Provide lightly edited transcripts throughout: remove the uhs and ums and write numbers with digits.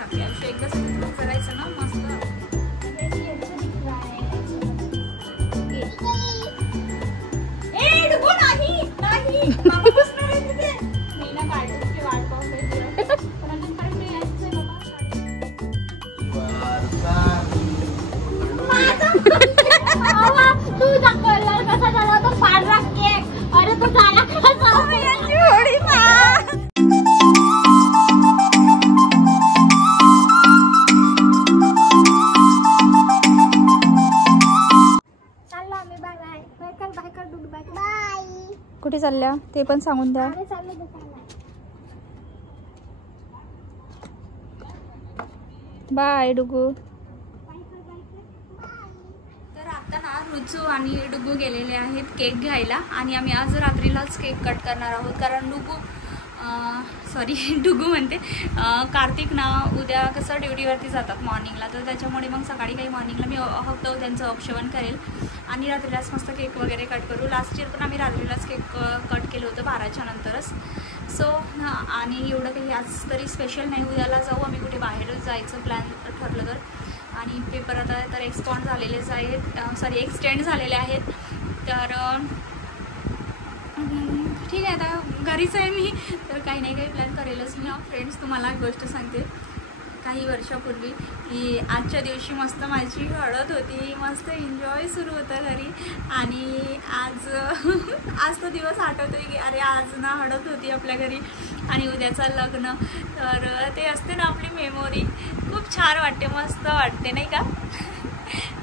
सांगते आयुष्य एकदाच करायचं ना मस्त. तुझा कलर कसा झाला तो पांढरा केक. अरे तो झाला कसा होळी कुठे चालल्या ते पण सांगून द्या. बाय डुगू. तर आता ना रुचू आणि डुगू गेलेले आहेत केक घ्यायला आणि आम्ही आज रात्रीलाच केक कट करणार आहोत. कारण डुगू म्हणते कार्तिक ना उद्या कसं ड्युटीवरती जातात मॉर्निंगला, तर त्याच्यामुळे मग सकाळी काही मॉर्निंगला मी फक्त त्यांचं ऑप्शन करेल आणि रात्रीलाच मस्त केक वगैरे कट करू. लास्ट इयर पण आम्ही रात्रीलाच केक कट केलं होतं 12च्या नंतरच. सो आणि एवढं काही आज तरी स्पेशल नाही. उद्याला जाऊ आम्ही कुठे बाहेरच जायचं प्लॅन ठरलं तर. आणि पेपर आता तर एक्सटेंड झालेलेच आहेत. तर ठीक आहे, आता घरीच आहे मी, तर काही नाही काही प्लॅन करेलच मी. फ्रेंड्स तुम्हाला गोष्ट सांगते, काही वर्षापूर्वी की आजच्या दिवशी मस्त माझी हळद होती, मस्त एन्जॉय सुरू होतं घरी. आणि आज तो दिवस आठवतोय की अरे आज ना हळद होती आपल्या घरी आणि उद्याचं लग्न. तर ते असते ना आपली मेमोरी, खूप छान वाटते, मस्त वाटते नाही का.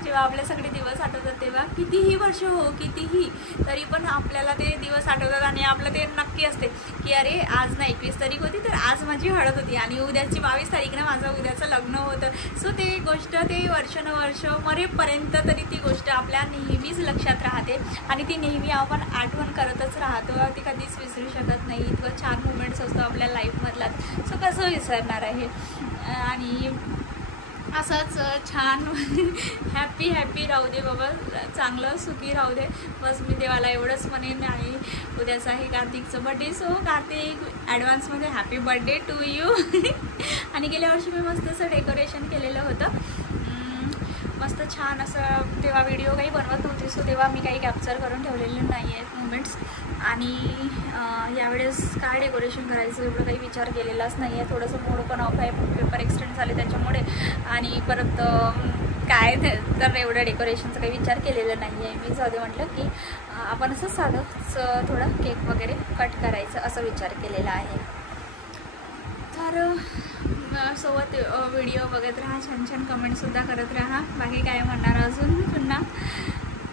जेव्हा आपले सगळे दिवस आठवतात तेव्हा कितीही वर्ष हो कितीही तरी पण आपल्याला ते दिवस आठवतात. आणि आपलं ते नक्की असते की अरे आज ना 21 तारीख होती तर आज माझी हळद होती आणि उद्याची 22 तारीखनं माझं उद्याचं लग्न होतं. सो ते गोष्ट ते वर्ष मरेपर्यंत तरी ती गोष्ट आपल्या नेहमीच लक्षात राहते आणि ती नेहमी आपण आठवण करतच राहतो. ती कधीच विसरू शकत नाही. इतकं छान मुमेंट्स असतो आपल्या लाईफमधला. सो कसं विसरणार आहे. आणि असंच छान हॅपी राहू दे बाबा, चांगलं सुखी राहू दे बस. मी देवाला एवढंच म्हणेन. आणि उद्याचं आहे कार्तिकचं बड्डे. सो कार्तिक ॲडव्हान्समध्ये हॅपी बड्डे टू यू. आणि गेल्या वर्षी मी मस्त असं डेकोरेशन केलेलं होतं, मस्त छान असं. तेव्हा व्हिडिओ काही बनवत नव्हते, सो तेव्हा मी काही कॅप्चर करून ठेवलेले नाही आहेत मुमेंट्स. आणि यावेळेस काय डेकोरेशन करायचं एवढं काही विचार केलेलाच नाही आहे. थोडंसं मूड पण ऑफ आहे, पेपर एक्सटेंड झाले त्याच्यामुळे. आणि परत काय तर एवढं डेकोरेशनचं काही विचार केलेला नाही आहे मी. जाऊ दे म्हटलं की आपण असं साधं थोडं केक वगैरे कट करायचं असं विचार केलेला आहे. तर सोबत व्हिडिओ बघत राहा, छान कमेंटसुद्धा करत राहा. बाकी काय म्हणणार अजून पुन्हा.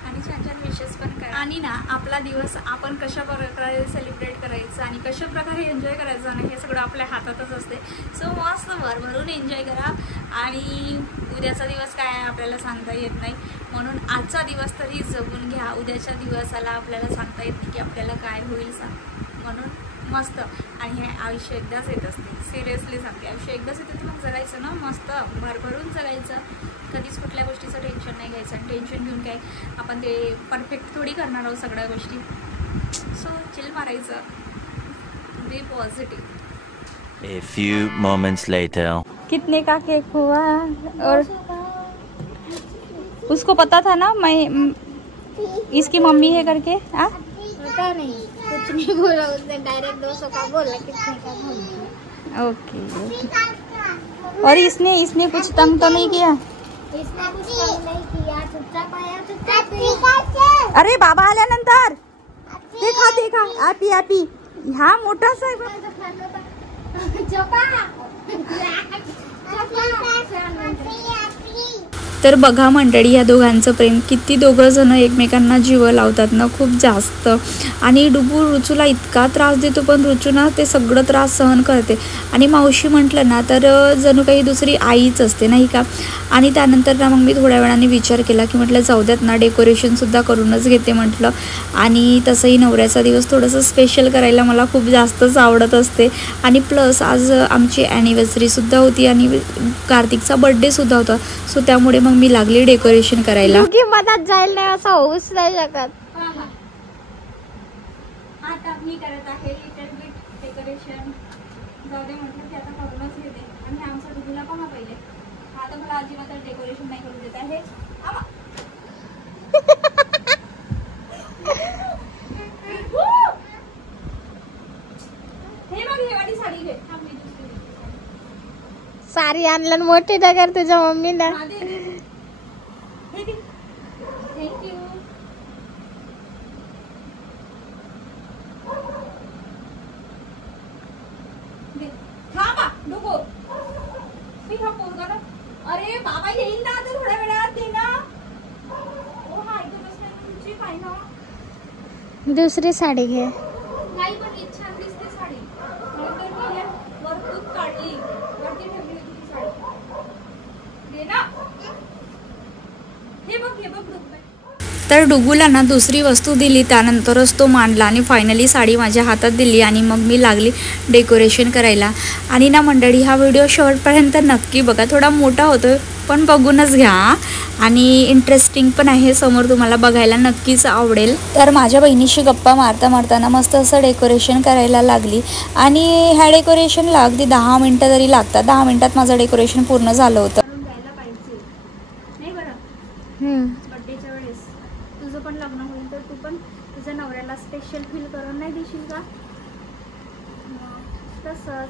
आणि छान विशेष पण करा. आणि ना आपला दिवस आपण कशा प्रकारे सेलिब्रेट करायचं आणि कशा प्रकारे एन्जॉय करायचं आणि हे सगळं आपल्या हातातच असते. सो मस्त भरभरून एन्जॉय करा. आणि उद्याचा दिवस काय आहे आपल्याला सांगता येत नाही, म्हणून आजचा दिवस तरी जगून घ्या. उद्याच्या दिवसाला आपल्याला सांगता येत नाही की आपल्याला काय होईल म्हणून मस्त. आणि हे आयुष्य एकदाच येत असते, सिरियसली सांगते. आयुष्य एकदाच येते तर मग जगायचं ना मस्त भरभरून जगायचं. कधीच कुठल्या गोष्टीचं टेन्शन नाही घ्यायचं. आणि टेन्शन घेऊन काय आपण ते परफेक्ट थोडी करणार आहोत सगळ्या गोष्टी. सो चिल मारायचं, बी positive. A few moments later. कितने का केक हुआ? और उसको पता था ना मैं इसकी मम्मी है करके? पता नहीं, कुछ नहीं बोला उसने, डायरेक्ट 200 का बोला, कितने का बोला. ओके. और इसने कुछ तंग तो नहीं किया? इसने कुछ तंग नहीं किया, चुपचाप आया, चुपचाप. अरे बाबा आल्यानंतर ते खा ॲपी हा मोठाच आहे. तर बघा मंडळी, या दोघांचं प्रेम किती. दोघं जण एकमेकांना जीव लावतात ना खूप जास्त. आणि डुगू रुचूला इतका त्रास देतो पण रुचू ना ते सगळं त्रास सहन करते. आणि मावशी म्हटलं ना तर जणू काही दुसरी आईच असते नाही का. आणि त्यानंतर ना मग मी थोड्या वेळाने विचार केला की म्हटलं जाऊ द्यात ना, डेकोरेशनसुद्धा करूनच घेते म्हटलं. आणि तसंही नवऱ्याचा दिवस थोडंसं स्पेशल करायला मला खूप जास्तच आवडत असते. आणि प्लस आज आमची ॲनिव्हर्सरीसुद्धा होती आणि कार्तिकचा बड्डेसुद्धा होता. सो त्यामुळे मग मी लागली डेकोरेशन करायला. मदत जाईल नाही असं होऊच नाही शकत. आता मी करत आहे लिटल बिट डेकोरेशन. जाऊ दे म्हटलं की आता करूनच घेते. आणि आमच्या डुगूला थांबा पहिले. आता मला अजिबात डेकोरेशन नाही करू देत आहे. थांबा. हे बघ हे वाली साडी घे. थांब मी दुसरी घेते. साडी आणलं मोठी डगर तुझ्या मम्मीला. हा, दे, दे, दे. हे घे. थँक्यू. थांबा नको. मी हा पोरगा ना. अरे बाबा येईल ना आता थोड्या वेळात. दे ना. ओ हा ऐकतच नाही तुमची काय ना. दुसरी साडी घे. नाही पण ही छान दिसते साडी. नंतर मी हे वरतून काढली. वरती ठेवली होती ती साडी. दे ना. हे बघ रुपये. तर डुगूला ना दुसरी वस्तू दिली, त्यानंतरच तो मांडला आणि फायनली साडी माझ्या हातात दिली आणि मग मी लागली डेकोरेशन करायला. आणि ना मंडळी, हा व्हिडिओ शेवटपर्यंत नक्की बघा. थोडा मोठा होतो पण बघूनच घ्या आणि इंटरेस्टिंग पण आहे. समोर तुम्हाला बघायला नक्कीच आवडेल. तर माझ्या बहिणीशी गप्पा मारताना मस्त असं डेकोरेशन करायला लागली आणि ह्या डेकोरेशनला अगदी 10 मिनटं तरी लागतात. 10 मिनटात माझं डेकोरेशन पूर्ण झालं होतं. नाही बरं, बड्डेच्या वेळेस तुझं पण लग्न होईल तर तू पण तुझ्या नवऱ्याला स्पेशल फील करून नाही देशील का? तसंच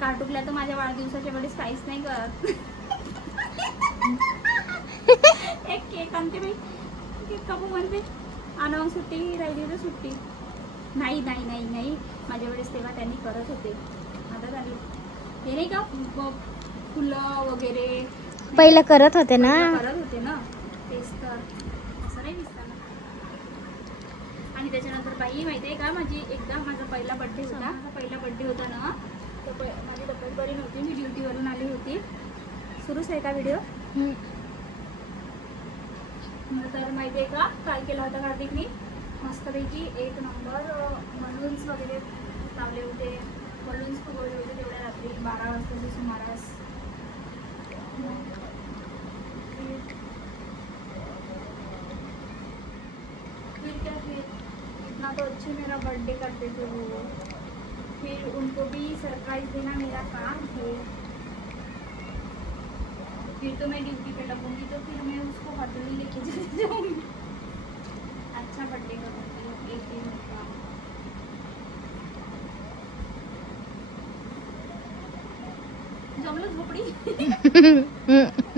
कार्टुकला तर माझ्या वाढदिवसाच्या वेळेस काहीच नाही करत. एक केक आणते बाई. केक कापू म्हणते. आणि सुट्टी राहिली तर सुट्टी. नाही नाही नाही नाही माझ्या वेळेस तेव्हा त्यांनी करत होते. आता झाली हे नाही का फुलं वगैरे पहिलं करत होते ना. तेच तर असं नाही दिसतं ना. आणि त्याच्यानंतर बाई माहिती आहे का, माझा पहिला बड्डे होता ना. तर माझी तब्येत बरी नव्हती. मी ड्युटीवरून आली होती. सुरूच आहे का व्हिडिओ? तर माहिती आहे का काय केलं होतं कार्तिकनी? मस्तपैकी 1 नंबर बलून्स वगैरे लावले होते. बलून्स फुगवले होते तेवढ्या रात्री 12 वाजताच्या सुमारास. इतना तो अच्छी मेरा बर्थडे करते थे वो. फिर उनको भी सरप्राइज देना मेरा काम है. फिर तो मैं ड्यूटी पे लगूंगी तो फिर मैं उसको होटल लेके चली जाऊंगी. अच्छा बर्थडे करूंगी एक दिन का. जमलं झोपडी.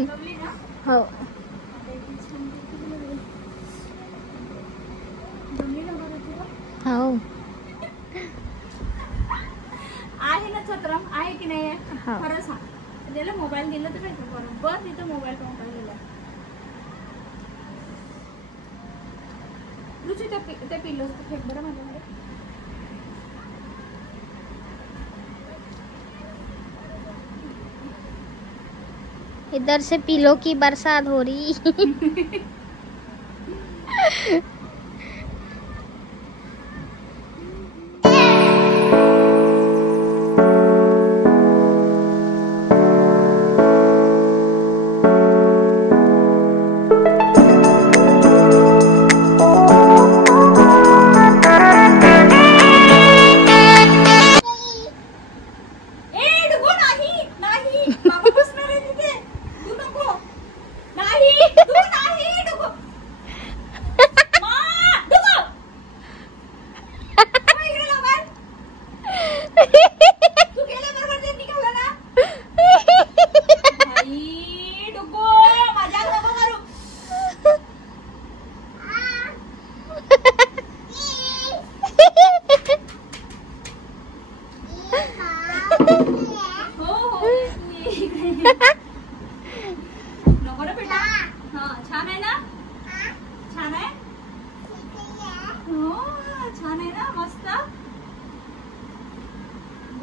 जमली ना. हो. हो. आहे ना छत्रम आहे की नाही? हा. खरं सांग. त्याला मोबाईल दिला तर काय बरोबर तिथं मोबाईल पाहून काढलेला. रुची त्या पिल्लोज फेक बरं माझ्याकडे. इधर से पिलो की बरसात हो रही.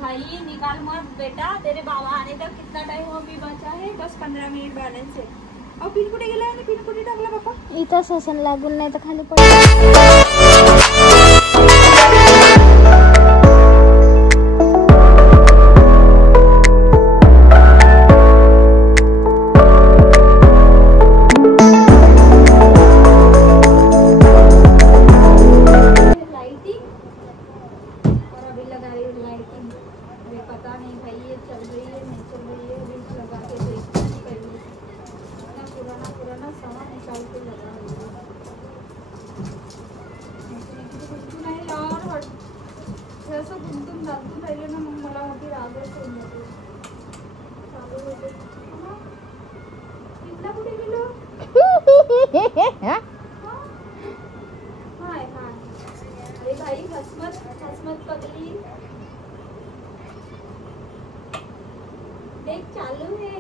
भाई निकाल मत बेटा, तेरे बाबा आने तक कितना टाइम अभी बचा है? 10-15 मिनिट बॅलन्स आहे. अहो पिन कुठे गेला आणि पिन कुठे टाकला बाबा? इथं सेशन लागून नाही तर खाली पडलं. पता नहीं भाई ये चल रही है नहीं चल रही है. इथला कुठे गेलो? हाय हाय. अरे भाई हसमत पगली. देख चालू है.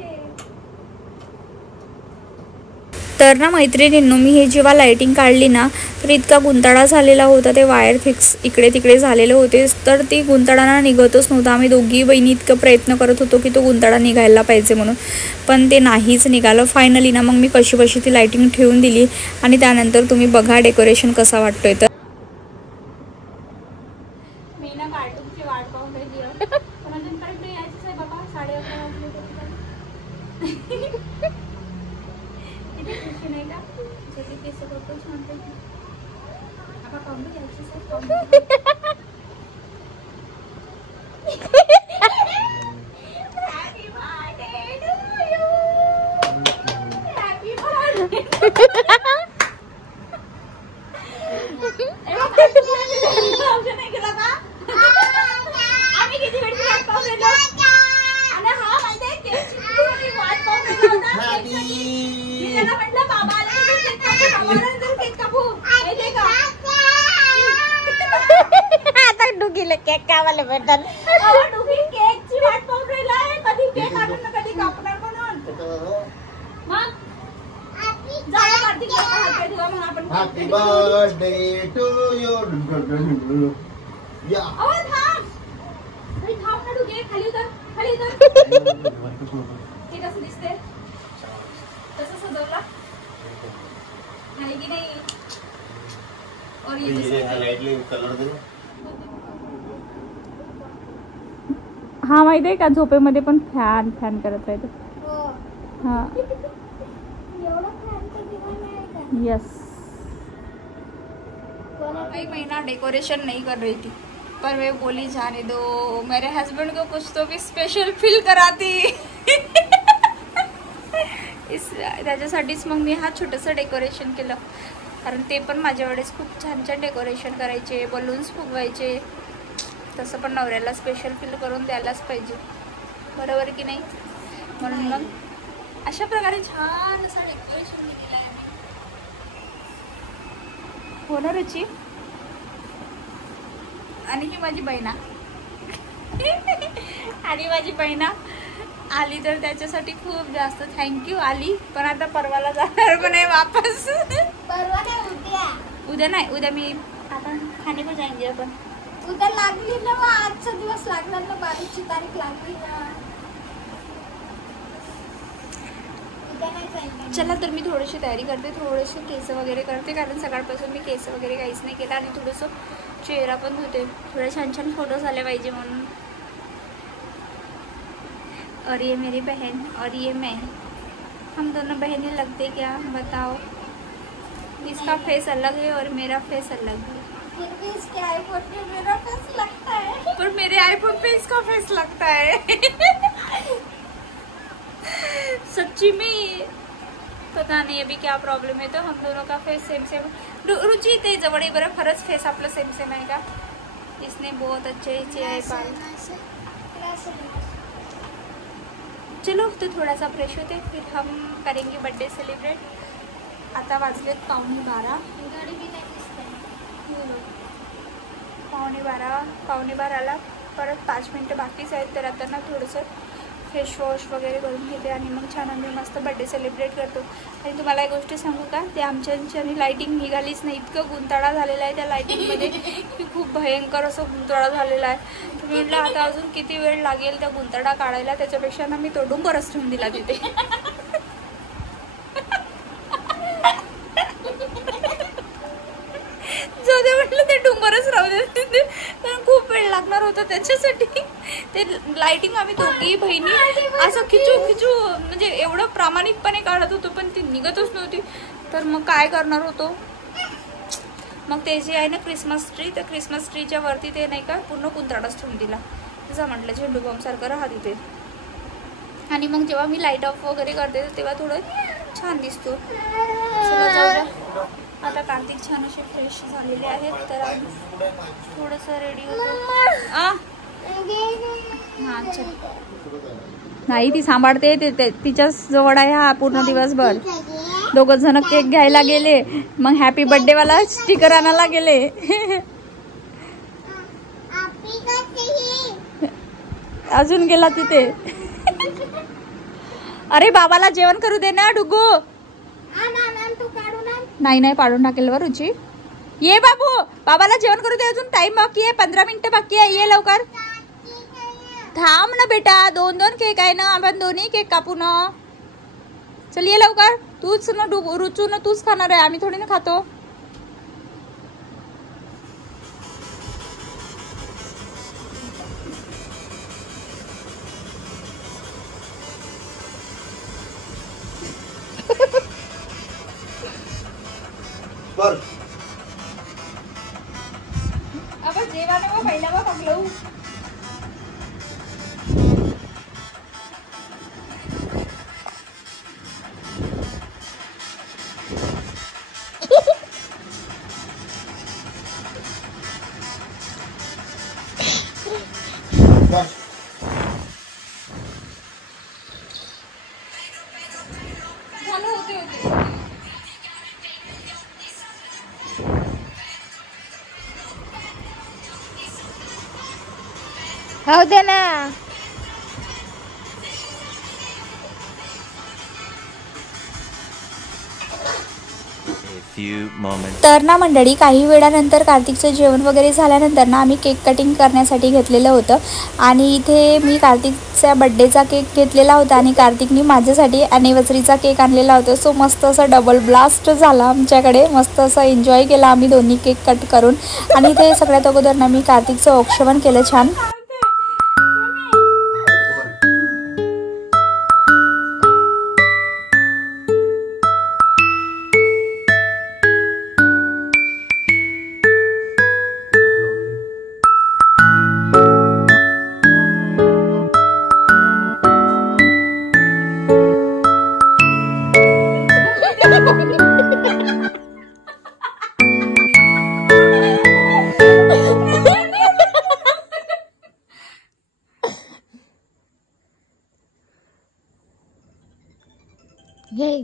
तर ना मैत्रिणींनो, मी हे जेव्हा लाईटिंग काढली ना तर इतका गुंताळा झालेला होता, ते वायर फिक्स इकडे तिकडे झालेले होते, तर ती गुंताळाना निघतच नव्हता. आम्ही दोघी बहिणी इतकं प्रयत्न करत होतो की तो गुंताळा निघायला पाहिजे म्हणून, पण ते नाहीच निघालं. फायनली ना मग मी कशी ती लाईटिंग ठेवून दिली आणि त्यानंतर तुम्ही बघा डेकोरेशन कसा वाटतोय. तर मी ना कार्टूनची वाट पाहून राहिली आहे, पण अजूनपर्यंत यायचंच आहे बाबा. 11:30 वाजले तरी नाही का केस करतो म्हणते आता कॉम्बो यायचीच आहे. आम्ही किती वेळची वाट पाहून राहिलो आणि हा माहिती आहे वाट पाहून राहिलो होता. मी त्याला म्हटलं बाबा केक कापू माहितीये का. आता डुगीला केक कावायला भेटल. डुगी केकची वाट पाहून राहिला आहे, कधी केक आणून ना कधी कापणार म्हणून. मग जाऊ कार्तिक हात धुवा मग आपण. Happy birthday to you. या थांब ना डुगी, खाली उतर. हे कसं दिसते, कसं सजवला नाही की नाही. और ये कलर दे. हा माहिती आहे का, झोपेमध्ये पण फॅन फॅन करत राहतो. हा यस. एक महीना डेकोरेशन नहीं कर रही थी, पर मैं बोली जाने दो, मेरे हस्बैंड को कुछ तो भी स्पेशल फील कराती. त्याच्यासाठीच मग मी हा छोटंसं डेकोरेशन केलं, कारण ते पण माझ्या वेळेस खूप छान छान डेकोरेशन करायचे, बलून्स फुगवायचे. तसं पण नवऱ्याला स्पेशल फील करून द्यायलाच पाहिजे, बरोबर की नाही. म्हणून मग अशा प्रकारे छान असं डेकोरेशन मी केलं आहे. हो ना रुची. आणि ही माझी बहिणा आणि माझी बहिणा आली तर त्याच्यासाठी खूप जास्त थँक्यू. आली पण आता परवाला जाणार पण आहे वापस. परवा नाही, उद्या नाही, उद्या मी आपण खाणे पण जाएंगे. आपण उद्या लागली ना, मग आजचा दिवस लागणार ना, 22ची तारीख लागली ना. उद्या नाही जायचं. चला तर मी थोडीशी तयारी करते, थोडेसे केस वगैरे करते, कारण सकाळपासून मी केस वगैरे काहीच नाही केलं. आणि थोडंसं चेहरा पण धुते, थोडे छान छान फोटोज आले पाहिजे म्हणून. और ये मेरी बहन और ये मैं, हम दोनों बहनें लगते क्या बताओ. इसका फेस अलग है और मेरा फेस अलग है. फिर भी इसके आईफोन पे मेरा फेस लगता है, पर मेरे आईफोन पे इसका फेस लगता है. सच्ची में पता नहीं अभी क्या प्रॉब्लम है. तो हम दोनों का फेस सेम सेम. रुचि ते जवळ बरं, खरंच फेस आपलं सेम सेम आहे का. इसने बहुत अच्छे चेहरे पाल. चलो तो थोड़ा सा फ्रेश होते, फिर हम करेंगे बर्थडे सेलिब्रेट. आता वाजलेत 11:15. गाडी बी नाही दिसते. 11:15ला परत 5 मिनटं बाकीच आहेत. तर आता ना थोडंसं फेस वॉश वगैरे करून घेते आणि मग छान आम्ही मस्त बर्थडे सेलिब्रेट करतो. आणि तुम्हाला एक गोष्ट सांगू का, ते आमच्यानी लाईटिंग निघालीच नाही. इतकं गुंताळा झालेला आहे त्या लाईटिंगमध्ये की खूप भयंकर असं गुंताळा झालेला आहे. तर मी म्हटलं आता अजून किती वेळ लागेल त्या गुंताळा काढायला, त्याच्यापेक्षा ना मी तो डुंबरच ठेवून दिला तिथे. जाऊ दे म्हटलं, ते डुंबरच राहू दे तिथे, कारण खूप वेळ लागणार होता त्याच्यासाठी. ते लाईटिंग आम्ही दोघी बहिणी असं खिचू म्हणजे एवढं प्रामाणिकपणे काढत होतो, पण ती निघतच नव्हती. तर मग काय करणार होतो. मग ते जे आहे ना क्रिसमस ट्री, तर क्रिसमस ट्रीच्या वरती ते नाही का पूर्ण कुंताडाच ठेवून दिला. जसं म्हटलं झेंडू बॉम्बसारखं राहत तिथे. आणि मग जेव्हा मी लाईट ऑफ वगैरे करते तेव्हा थोडं छान दिसतो. आता कार्तिक छान असे फ्रेश झालेले आहेत, तर आम्ही थोडंसं रेडी होतो. हां चल. नाही ती सांभाळते, तिच्या जवळ आहे हा पूर्ण दिवसभर. दोघं जण केक घ्यायला गेले, मग हॅपी बर्थडे वाला स्टिकर आणायला गेले. अजून गेला तिथे. अरे बाबाला जेवण करू दे ना डुगू. नाही नाही पाडून टाकेल वर रुची. ये बाबू, बाबाला जेवण करू दे. अजून टाइम बाकी आहे, 15 मिनिटं बाकी आहे. ये लवकर. थांब ना बेटा, 2 केक आहे ना, आपण दोन्ही केक कापू ना. चल ये लवकर. तूच ना रुचू ना, तूच खाणार आहे, आम्ही थोडी ना खातो. अब जेवाने वो पहिला वो पकड़ू. हो दे ना. तर ना मंडळी, काही वेळानंतर कार्तिकचं जेवण वगैरे झाल्यानंतर ना आम्ही केक कटिंग करण्यासाठी घेतलेलं होतं. आणि इथे मी कार्तिकच्या बड्डेचा केक घेतलेला होता आणि कार्तिकनी माझ्यासाठी ॲनिव्हर्सरीचा केक आणलेला होता. सो मस्त असं डबल ब्लास्ट झाला आमच्याकडे. मस्त असं एन्जॉय केला आम्ही दोन्ही केक कट करून. आणि इथे सगळ्यात अगोदर ना मी कार्तिकचं औक्षवण केलं छान.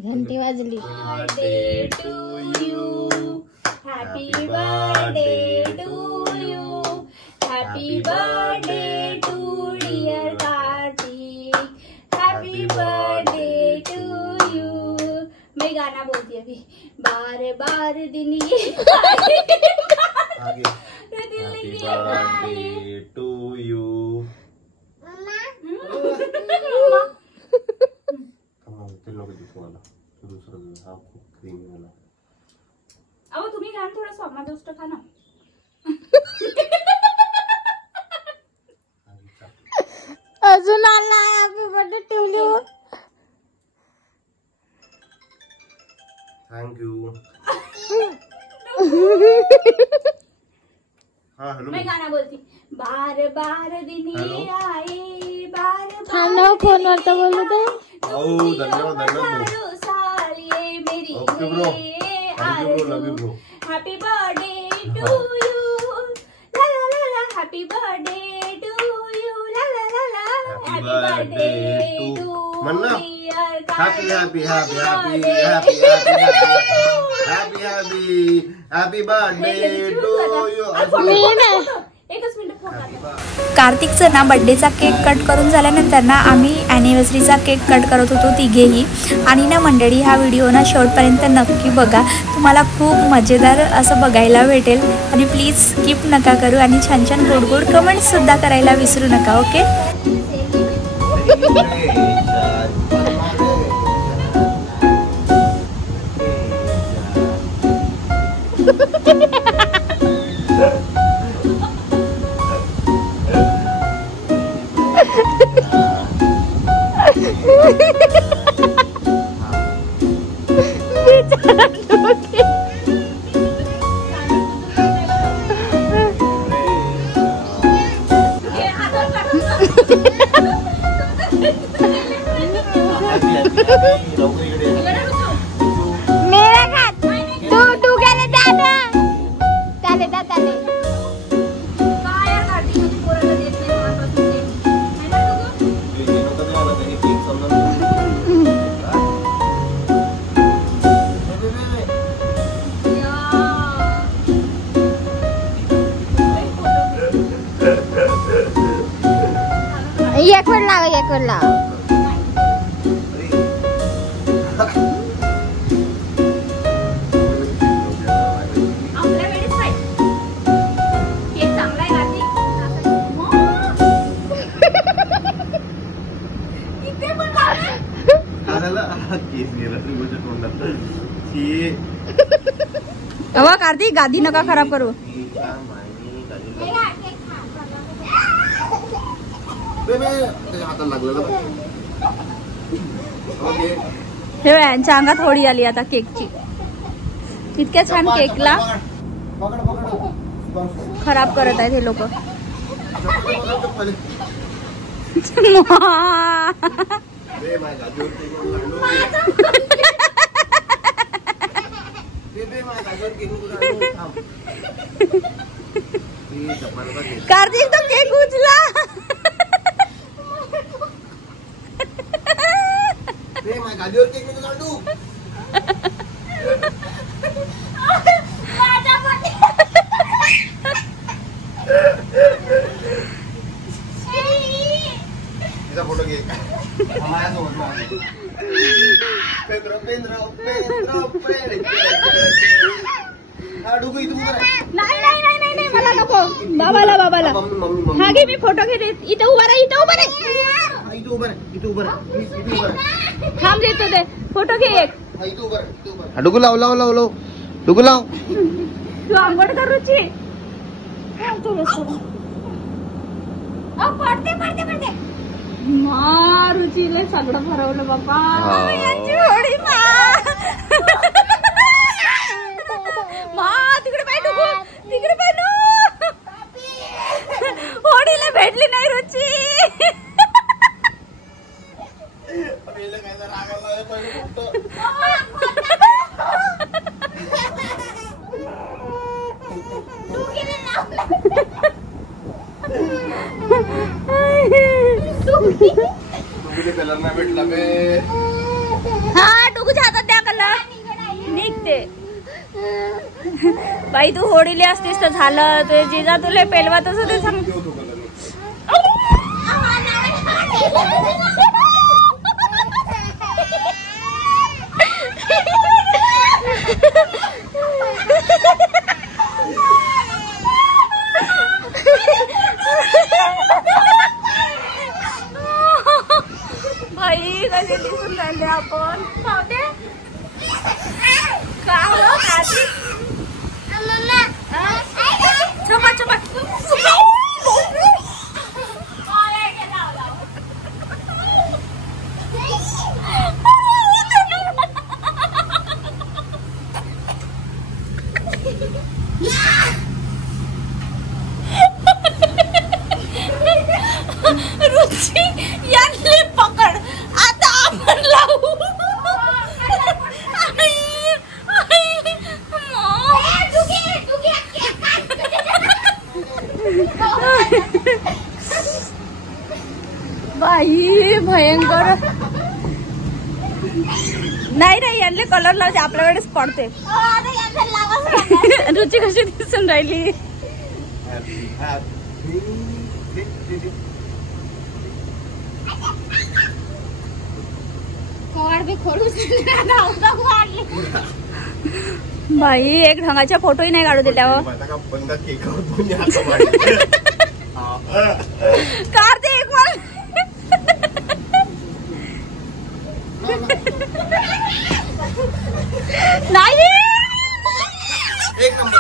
घंटी वाजली. Birthday to you, happy birthday to you, happy birthday to dear Kartik, happy birthday to you. मैं गाना बोलती अभी. बार बार दिन ये हैप्पी बर्थडे टू यू. अहो तुम्ही घ्या थोडं स्वामादोष्ट खा ना. अजून आला हॅपी बर्थडे ठेवली. थँक्यू. हाँ हेलो. मैं गाना बोलती. बार बार दिन ये आए, बार बार फोन वर तो बोलू दे. धन्यवाद. साल ये मेरी okay bro. Love you bro. Happy birthday to you, ला ला ला ला. हैप्पी बर्थडे टू यू, ला ला ला ला. Happy birthday to Manna. Happy happy birthday to you. एकच मिनिट फोन करते. कार्तिकचं ना बड्डेचा केक कट करून झाल्यानंतर ना आम्ही ॲनिव्हर्सरीचा केक कट करत होतो तिघेही. आणि ना मंडळी, हा व्हिडिओ ना शेवटपर्यंत नक्की बघा, तुम्हाला खूप मजेदार असं बघायला भेटेल. आणि प्लीज स्किप नका करू आणि छान छान गोड गोड कमेंट्ससुद्धा करायला विसरू नका. ओके. मेरा हात तू गेले दादा. चाले दा चाले. काय कार्तिक पोराला देत नाही. स्पीकर लाव. आपल्या वेळेस काय केक चांगला आहे गाती. इथे पण लावलंय. केस गेला त्रिभुज तोंडात. अवा कार्तिक गादी नका खराब करू. हातात लागलेला हे यांच्या अंगात होळी आली आता केकची. इतक्या छान केकला खराब करत आहेत हे लोक. कार्तिक तो केक उचला. गादीवर केक नको काढू. तिचा फोटो घे. नाही नाही नाही नाही नाही मला नको. बाबाला बाबाला हा घे. मी फोटो घेते. इथं उभा राहा. इथं उभा राहा. इथं उभं राहा. इथं उभं राहा. इथं उभं राहा. थांब देतो ते. फोटो घे एक. डुगू लाव लाव लाव लाव. डुगू लाव. तू आंघोळ कर रुची. पडते पडते पडते. मा रुचीला सगळं भरवलं बाबा. यांची होळी मा. मा तिकडे पाय डुगू. तिकडे पाय नो. होळीला भेटली नाही रुची. कलर नाही भेटला बे. हा डुगूच्या हातात द्या कलर. निघते बाई. तू होळीले असतेस तर झालं. ते जिजा तुला पेलवा तसं ते सांग. बाई कसे दिसून राहिले आपण. पावते का हो कार्तिक. चपट चपट. रुची यांनी पकड. आता आपण लावू. बाई भयंकर. नाही नाही यांनी कलर लावते. आपल्या वेळेस पडते. रुची कशी दिसून राहिली. बाई एक ढंगाच्या फोटोही नाही काढू दिल्यावर. कार्तिक नाही. एक नंबर.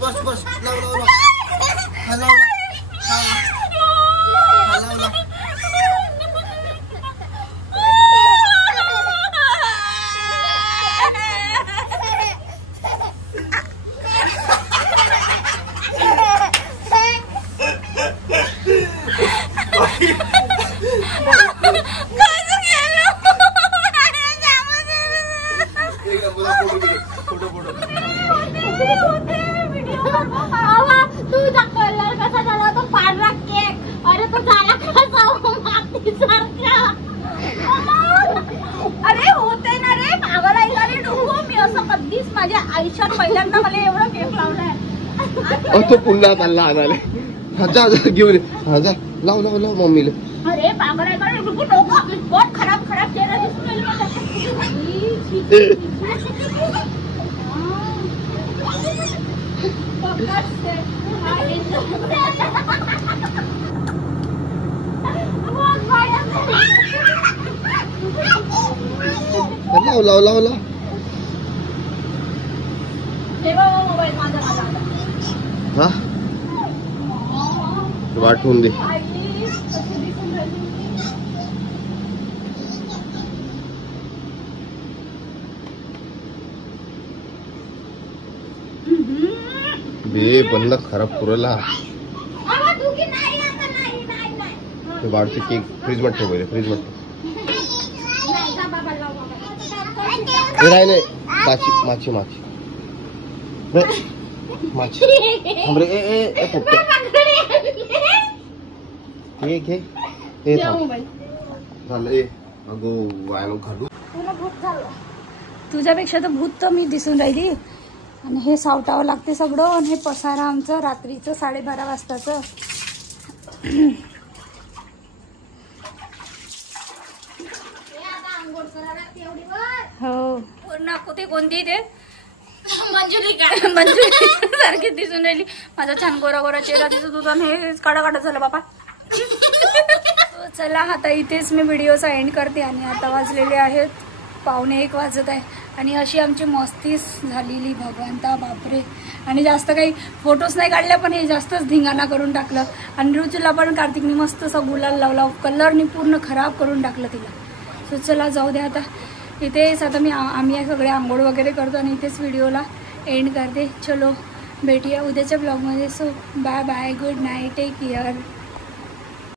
बस लाव लाव लाव. तुझा कलर कसा झाला तो पांढरा केक. अरे तो झाला कसा मातीसारखा. अरे होते ना रे पागल आहे का रे डुगू. मी असं कधीच माझ्या आयुष्यात पहिल्यांदा मला एवढा केक लावलाय. तो पुन्हा चालला आणाले. जा घेऊन जा लाव लाव लाव मम्मीला. अरे पागल बहुत खराब खराब चेहरा दिसून राहिला. लाव लाव लाव लाव. मोबाईल माझा हा वाटून दे. बे बंद खराब पुरला. ते बाळचे केक फ्रीज मध्ये ठेवले. फ्रीज मध्ये नाही नाही माची माची माची माची. हमरे ए फुटते. हे घे हे थांब. झालं ए अगो वायाला घालू. तुझ्यापेक्षा तर भूत तर मी दिसून राहिली. आणि हे सावटावं लागते सगळं. आणि हे पसारा आमचं रात्रीचं 12:30 वाजताचं. हो पूर्ण ते कोणती ते मंजुरी सारखी दिसून राहिली. माझा छान गोरा गोरा चेहरा दिसत होता आणि हे काढा काढा झालं बाबा. चला आता इथेच मी व्हिडिओचा एंड करते. आणि आता वाजलेले आहेत 1:15 वाजत आहे. आणि अशी आमची मस्तीच झालेली भगवंता बापरे. आणि जास्त काही फोटोज नाही काढल्या पण हे जास्तच धिंगाणा करून टाकलं. आणि रुचूला पण कार्तिकनी मस्त असा गुलाल लावला. कलरनी पूर्ण खराब करून टाकलं तिला. सो चला जाऊ द्या आता. इथेच आता आम्ही सगळे आंघोळ वगैरे करतो आणि इथेच व्हिडिओला एंड करते. चलो भेटूया उद्याच्या ब्लॉगमध्ये. So bye bye good night take care.